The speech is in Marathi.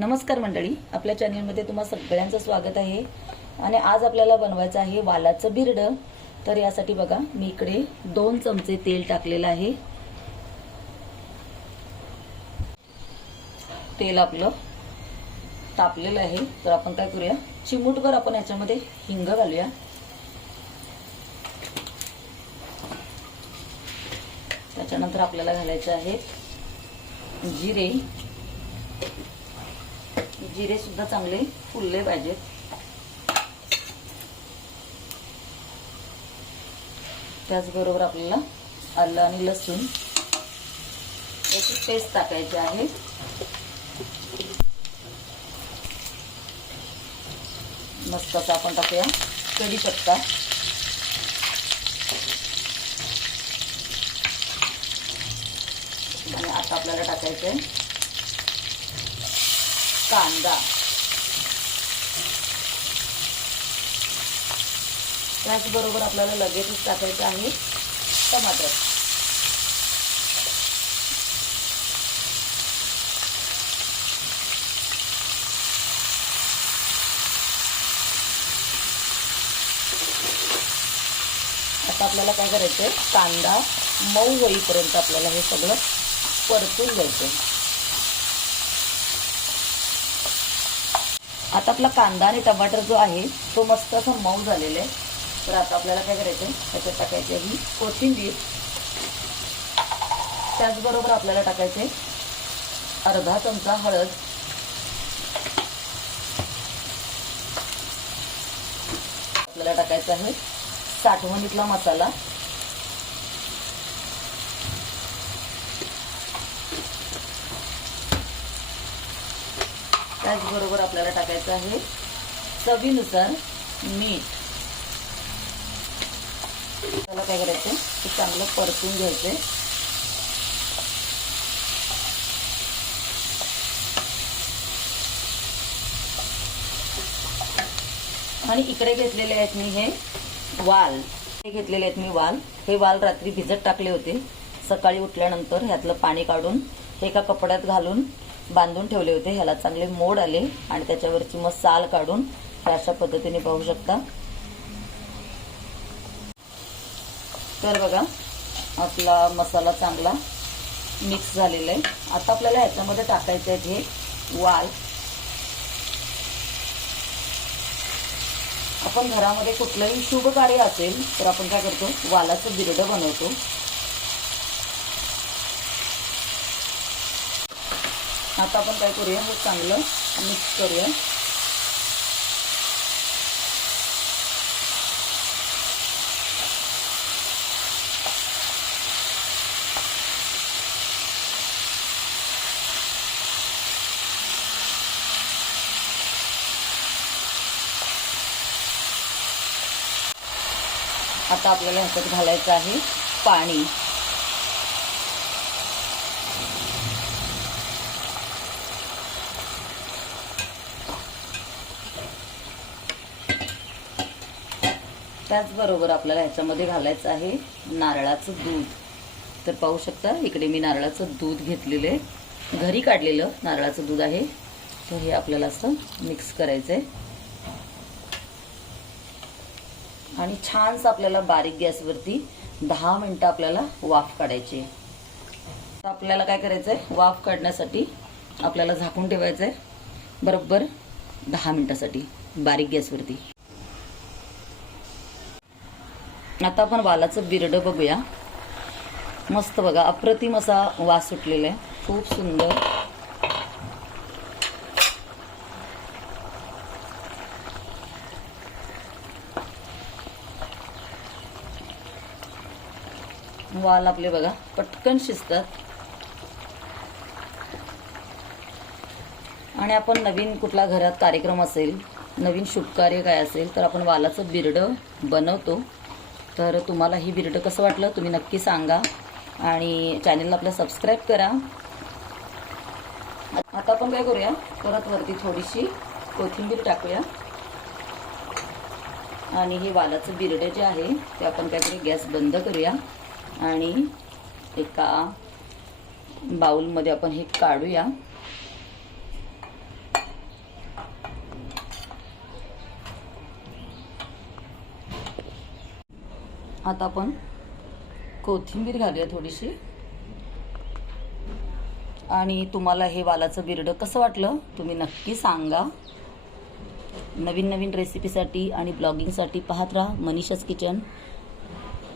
नमस्कार मंडळी आपल्या चॅनलमध्ये तुम्हा सगळ्यांचं स्वागत आहे. आणि आज आपल्याला बनवायचं आहे वालाचं बिरडं तर यासाठी बघा मी इकडे दोन चमचे तेल टाकलेलं आहे. तेल आपलं तापलेलं आहे. तर आपण काय करूया? चिमूटभर आपण याच्यामध्ये हिंग घालूया. त्याच्यानंतर आपल्याला घालायचे आहेत जिरे. जिरे सुद्धा चांगले फुलले पाहिजेत. त्याचबरोबर आपल्याला आलं आणि लसूण याची पेस्ट टाकायची आहे. मस्त असं आपण टाकूया. शकता आणि आता आपल्याला टाकायचं आहे कांदा. त्याचबरोबर आपल्याला लगेचच टाकायचं आहे टमाटर. आता आपल्याला काय करायचं आहे कांदा मऊ होईपर्यंत आपल्याला हे सगळं परतून घ्यायचं आता आपला कांदा आणि टमाटर जो आहे तो मस्त असा मऊ झालेला आहे. तर आता आपल्याला काय करायचं आहे त्याच्यात टाकायची ही कोथिंबीर. त्याचबरोबर आपल्याला टाकायचे अर्धा चमचा हळद. आपल्याला टाकायचा आहे साठवणीतला मसाला. त्याचबरोबर आपल्याला टाकायचं आहे चवीनुसार मीठ. त्याला काय करायचं? ते चांगलं परतून घ्यायचंय. आणि इकडे घेतलेले आहेत मी हे वाल. हे घेतलेले आहेत मी वाल. हे वाल रात्री भिजत टाकले होते. सकाळी उठल्यानंतर ह्यातलं पाणी काढून एका कपड्यात घालून बांधून ठेवले होते. ह्याला चांगले मोड आले आणि त्याच्यावरची मग साल काढून अशा पद्धतीने पाहू शकता. तर बघा आपला मसाला चांगला मिक्स झालेला आहे. आता आपल्याला ह्याच्यामध्ये टाकायचे आहे हे वाल. आपण घरामध्ये कुठलंही शुभ कार्य असेल तर आपण काय करतो? वालाचं बिरडं बनवतो. आता आपण काय करूया हे चांगलं मिक्स करूया. आता आपल्याला ह्याच्यात घालायचं आहे पाणी. त्याचबरोबर आपल्याला ह्याच्यामध्ये घालायचं आहे नारळाचं दूध. तर पाहू शकता इकडे मी नारळाचं दूध घेतलेलं आहे. घरी काढलेलं नारळाचं दूध आहे. तर हे आपल्याला असं मिक्स करायचं आहे आणि छानसं आपल्याला बारीक गॅसवरती दहा मिनटं आपल्याला वाफ काढायची आहे. तर आपल्याला काय करायचं आहे वाफ काढण्यासाठी आपल्याला झाकून ठेवायचं आहे बरोबर दहा मिनटासाठी बारीक गॅसवरती. आता आपण वालाचं बिरडं बघूया. मस्त बघा अप्रतिम असा वास सुटलेला आहे. खूप सुंदर. वाल आपले बघा पटकन शिजतात. आणि आपण नवीन कुठला घरात कार्यक्रम असेल नवीन शुभकार्य काय असेल तर आपण वालाचं बिरडं बनवतो. तर तुम्हाला ही बिरडं कसं वाटलं तुम्ही नक्की सांगा. आणि चॅनलला आपलं सबस्क्राईब करा. आता आपण काय करूया? परत वरती थोडीशी कोथिंबीर टाकूया. आणि हे वालाचं बिरडं जे आहे ते आपण काय करूया गॅस बंद करूया. आणि एका बाऊलमध्ये आपण हे काढूया. आता आपण कोथिंबीर घालूया थोडीशी. आणि तुम्हाला हे वालाचं बिरडं कसं वाटलं तुम्ही नक्की सांगा. नवीन नवीन रेसिपीसाठी आणि ब्लॉगिंगसाठी पाहत राहा मनीषाच किचन